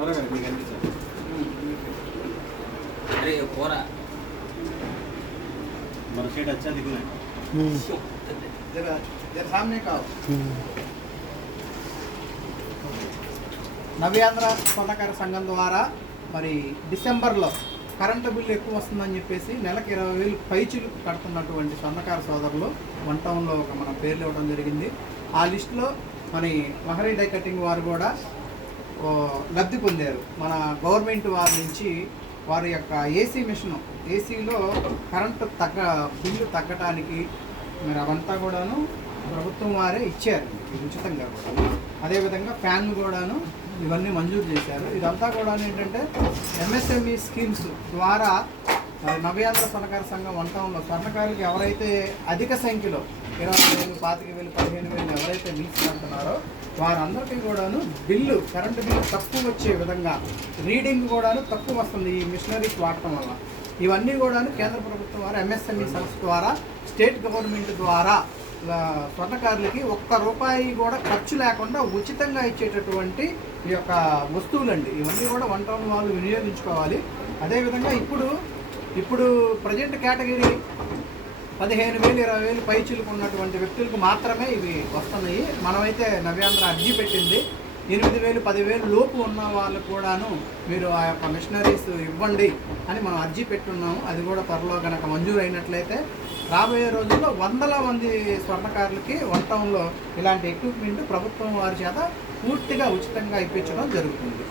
अरे पूरा मेरा शेड अच्छा दिख रहा है। जरा जरा सामने का आओ। నవ్యాంధ్ర స్వర్ణకార సంఘం ద్వారా మరి డిసెంబర్లో కరెంటు బిల్లు ఎక్కువ వస్తుందని చెప్పేసి నెలకు 20,000 పైచిలుకు కడుతున్నటువంటి స్వర్ణకార సోదరులు వన్ టౌన్లో ఒక మన పేర్లు ఇవ్వడం జరిగింది. ఆ లిస్టులో మరి మహరీ డై కటింగ్ వారు కూడా లబ్ధి పొందారు. మన గవర్నమెంట్ వారి నుంచి వారి యొక్క ఏసీ మిషను ఏసీలో కరెంటు బిల్లు తగ్గటానికి మరి అవంతా కూడాను ప్రభుత్వం వారే ఇచ్చారు ఉచితంగా కూడా. అదేవిధంగా ఫ్యాన్లు కూడాను ఇవన్నీ మంజూరు చేశారు. ఇదంతా కూడా ఏంటంటే ఎంఎస్ఎంఈ స్కీమ్స్ ద్వారా నవ్యాంధ్ర స్వర్ణకార సంఘం వన్ టౌన్లో స్వర్ణకారులకు ఎవరైతే అధిక సంఖ్యలో 20,000, 25,000, 15,000 ఎవరైతే బిల్స్ కడుతున్నారో వారందరికీ కూడాను బిల్లు కరెంటు బిల్లు తక్కువ వచ్చే విధంగా రీడింగ్ కూడాను తక్కువ వస్తుంది ఈ మిషనరీస్ వాడటం వల్ల. ఇవన్నీ కూడాను కేంద్ర ప్రభుత్వం వారు ఎంఎస్ఎంఈ సంస్థ ద్వారా స్టేట్ గవర్నమెంట్ ద్వారా స్వర్ణకారులకి ₹1 కూడా ఖర్చు లేకుండా ఉచితంగా ఇచ్చేటటువంటి ఈ యొక్క వస్తువులండి. ఇవన్నీ కూడా వన్ టౌన్ వాళ్ళు వినియోగించుకోవాలి. అదేవిధంగా ఇప్పుడు ప్రజెంట్ కేటగిరీ 15,000, 20,000 పైచిలకు ఉన్నటువంటి వ్యక్తులకు మాత్రమే ఇవి వస్తున్నాయి. మనమైతే నవ్యాంధ్ర అర్జీ పెట్టింది 8,000, 10,000 లోపు ఉన్న వాళ్ళకు కూడాను మీరు ఆ యొక్క మిషనరీస్ ఇవ్వండి అని మనం అర్జీ పెట్టున్నాము. అది కూడా త్వరలో కనుక మంజూరు అయినట్లయితే రాబోయే రోజుల్లో వందల మంది స్వర్ణకారులకి వన్ టౌన్లో ఇలాంటి ఎక్విప్మెంట్ ప్రభుత్వం వారి చేత పూర్తిగా ఉచితంగా ఇప్పించడం జరుగుతుంది.